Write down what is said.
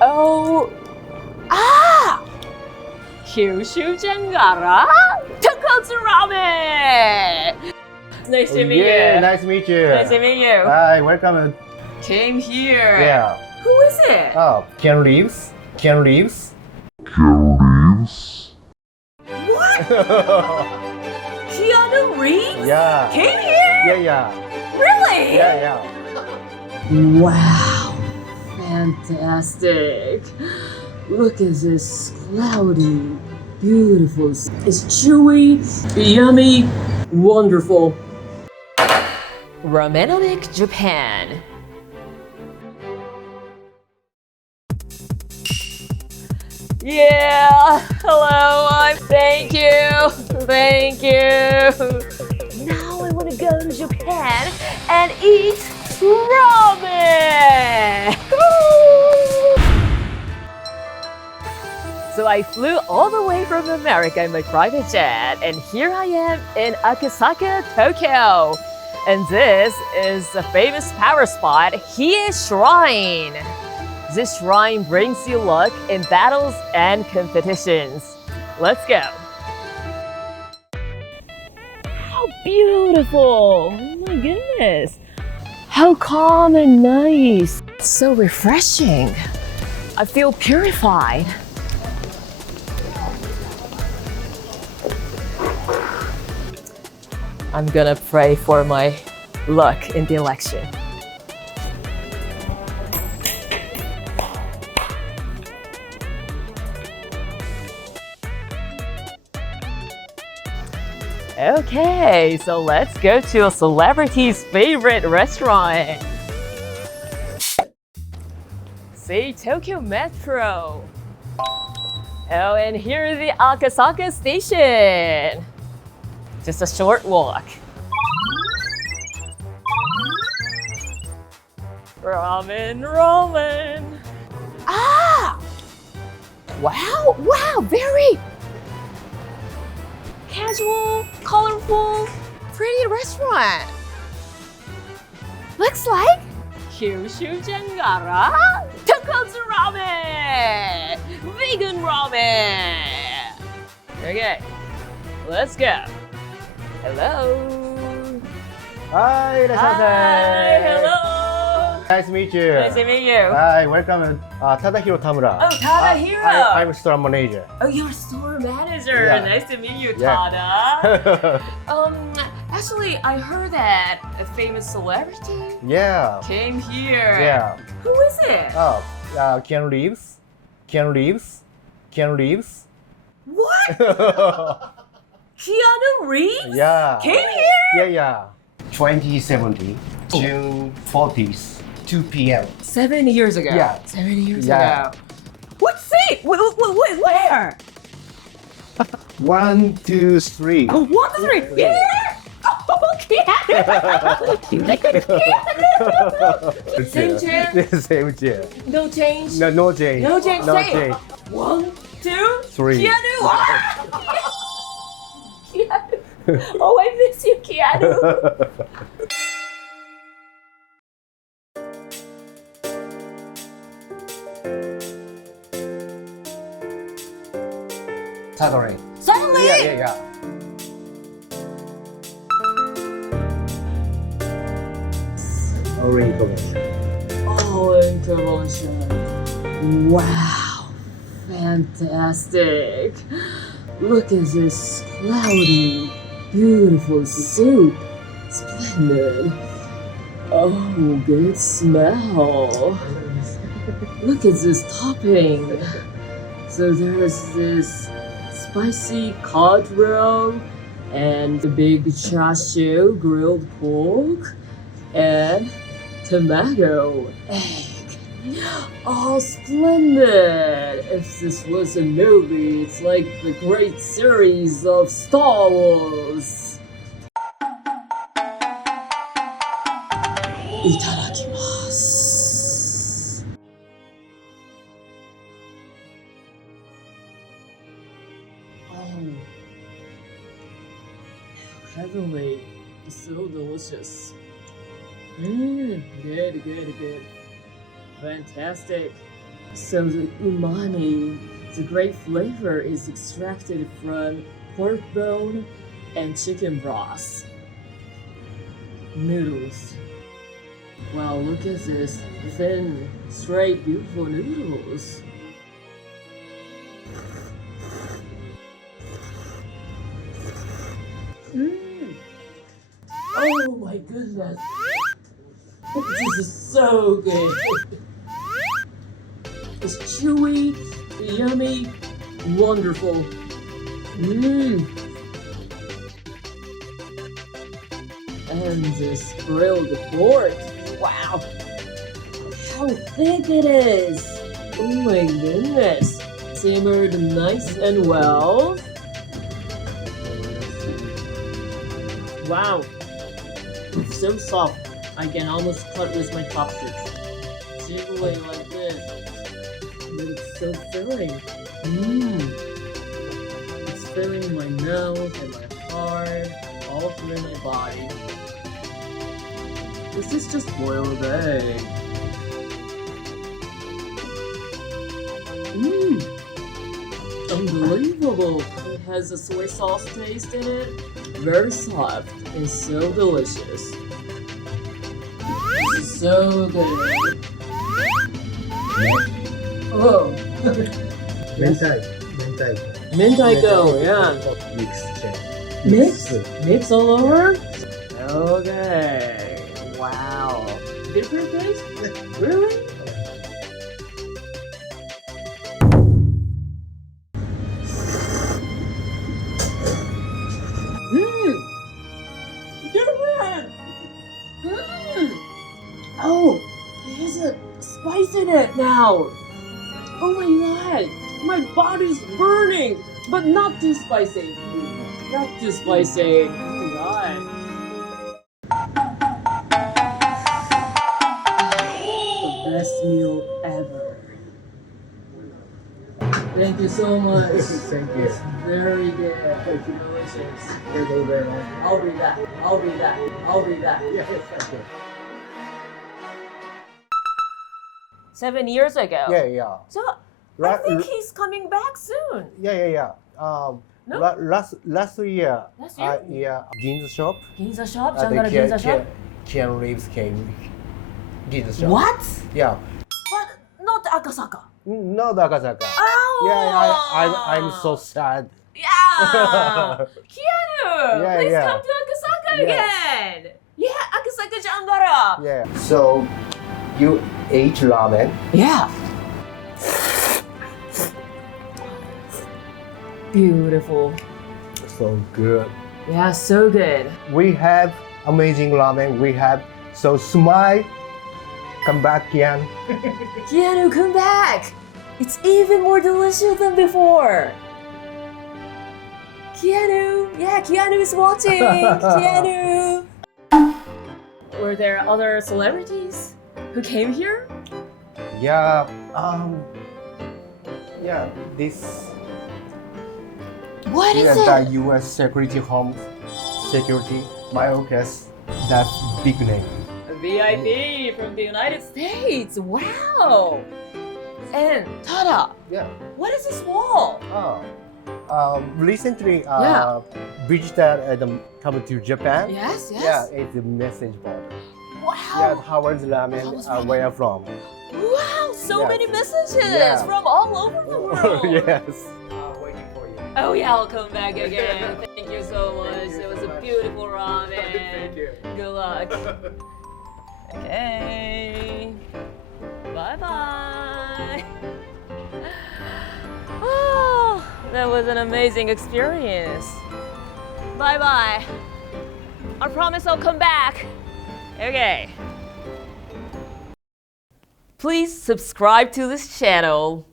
Oh, Kyushu Jangara Tonkotsu Ramen! Nice to meet you. Nice to meet you. Nice to meet you. Hi, welcome. Came here. Yeah. Who is it? Oh, Keanu Reeves. Keanu Reeves. What? Keanu Reeves? Yeah. Came here? Yeah. Really? Yeah. Wow. Fantastic. Look at this cloudy, beautiful. It's chewy, yummy, wonderful. RAMENOMIC Japan. Yeah, hello, thank you. Now I want to go to Japan and eat ramen. So I flew all the way from America in my private jet, and here I am in Akasaka, Tokyo. And this is the famous power spot, Hie Shrine. This shrine brings you luck in battles and competitions. Let's go. How beautiful! Oh my goodness. How calm and nice. It's so refreshing. I feel purified. I'm gonna pray for my luck in the election. Okay, so let's go to a celebrity's favorite restaurant. See, Tokyo Metro. Oh, and here's the Akasaka station. Just a short walk. Ramen. Wow, very casual, colorful, pretty restaurant. Looks like Kyushu Jangara Tonkotsu Ramen! Vegan ramen! Okay, let's go. Hello. Hi, Hello. Nice to meet you. Nice to meet you. Hi, welcome. Tadahiro Tamura. Oh, Tadahiro. I'm store manager. Oh, you're store manager. Yeah. Nice to meet you, Yeah. Tada. Actually, I heard that a famous celebrity Yeah. came here. Yeah. Who is it? Oh, Keanu Reeves. What? Keanu Reeves? Yeah. Came here? Yeah. 2070, June 40th, 2 p.m. 7 years ago. Yeah. 7 years Yeah. ago. What seat? Where? 1, 2, 3. Oh, 1, 3. Here? Oh, Keanu. Same chair? Same chair. No change? No change. No change. No Same. change. 1, 2, 3. Keanu. Keanu. Oh, I miss you, Keanu. Suddenly. Suddenly. Yeah. All intervention. Wow. Fantastic. Look at this cloudy, beautiful soup. Splendid. Oh, good smell. Look at this topping. So there's this spicy cod roll and the big chashu grilled pork and tomato egg. Oh, splendid! If this was a movie, it's like the great series of Star Wars. Itadakimasu. Oh, heavenly, so delicious. Good. Fantastic. So the umami, the great flavor, is extracted from pork bone and chicken broth. Noodles. Wow, look at this thin, straight, beautiful noodles. Oh my goodness. This is so good. It's chewy, yummy, wonderful. And this grilled pork. Wow. How thick it is. Oh my goodness. Simmered nice and well. Wow. It's so soft. I can almost cut with my chopsticks. Jiggling like this. But it's so filling. It's filling my mouth and my heart, all through my body. This is just boiled egg. Unbelievable. It has a soy sauce taste in it. Very soft and so delicious. This is so good. Oh. Mentaiko, yeah. Mix all over? Okay. Wow. Different taste? Really? Different! Oh, there's a spice in it now. Oh my god, my body's burning, but not too spicy. Not too spicy. Oh my god. The best meal ever. Thank you so much. Thank you. It's very good. Delicious. Thank you very much. I'll be back. I'll be back. I'll be back. Yes, thank you. 7 years ago. Yeah. So I think he's coming back soon. Yeah. No? Last year, Last year? yeah, Ginza shop. Ginza shop? The Jangara Ginza shop? Keanu Reeves came. Ginza shop. What? Yeah. But not Akasaka. No, the Akasaka. Oh! Yeah, I'm so sad. Yeah! Keanu! Yeah, Please yeah. come to Akasaka Yeah. again! Yeah, Akasaka Jangara! Yeah. So, you ate ramen? Yeah. Beautiful. So good. Yeah, so good. We have amazing ramen. We have so smile. Come back, Kian. Keanu, come back! It's even more delicious than before. Keanu! Yeah, Keanu is watching! Keanu! Were there other celebrities who came here? Yeah. Yeah. This. What is The it? U.S. Security Home Security. My guess. That's big name. A VIP from the United States. Wow! And Tada, Yeah. what is this wall? Recently, Yeah. visited come to Japan. Yes, yes. Yeah, it's a message board. Yeah, Wow! Howard's ramen. Howard's ramen. Where from? Wow! So Yes. many messages Yeah. from all over the world. Yes. Waiting for you. Oh yeah, I'll come back again. Thank you so much. It was a beautiful ramen. Thank you. Good luck. Okay. Bye bye. Oh, that was an amazing experience. Bye bye. I promise I'll come back. Okay. Please subscribe to this channel.